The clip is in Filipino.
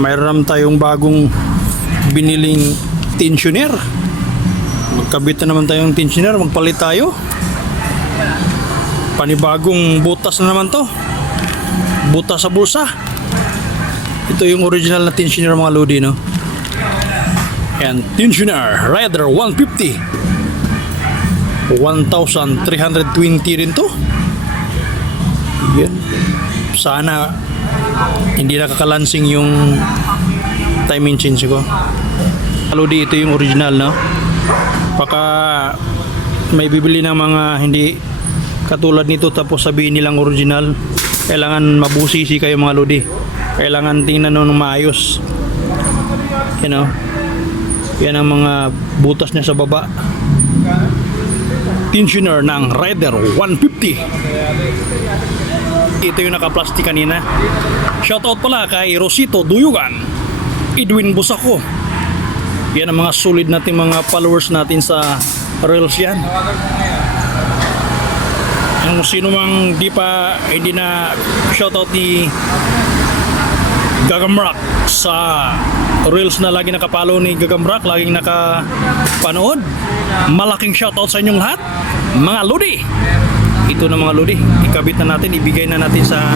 mayroon tayong bagong biniling tensioner. Magkabit na naman tayong tensioner, magpalit tayo. Panibagong butas na naman to. Butas sa bulsa. Ito yung original na tensioner mga lodi, no? Yan, tensioner, Rider 150. 1,320 rin to. Yan. Sana hindi nakakalansing yung timing change ko. Lodi, ito yung original, no? Baka may bibili ng mga hindi katulad nito tapos sabihin nilang original. Kailangan mabusisi kayo mga lodi. Kailangan tingnan nung maayos. You know? Yan ang mga butas niya sa baba. Tensioner ng Rider 150. Ito yung naka-plastic kanina. Shoutout pala kay Rosito Duyugan, Edwin Busako. Yan ang mga solid nating mga followers natin sa Reels yan. Ang sino mang di pa hindi na shoutout ni Gagamrak sa Reels na lagi nakapalo ni Gagamrak, laging nakapanood. Malaking shoutout sa inyong lahat. Mga Lodi! Ito na mga Lodi, ikabit na natin, ibigay na natin sa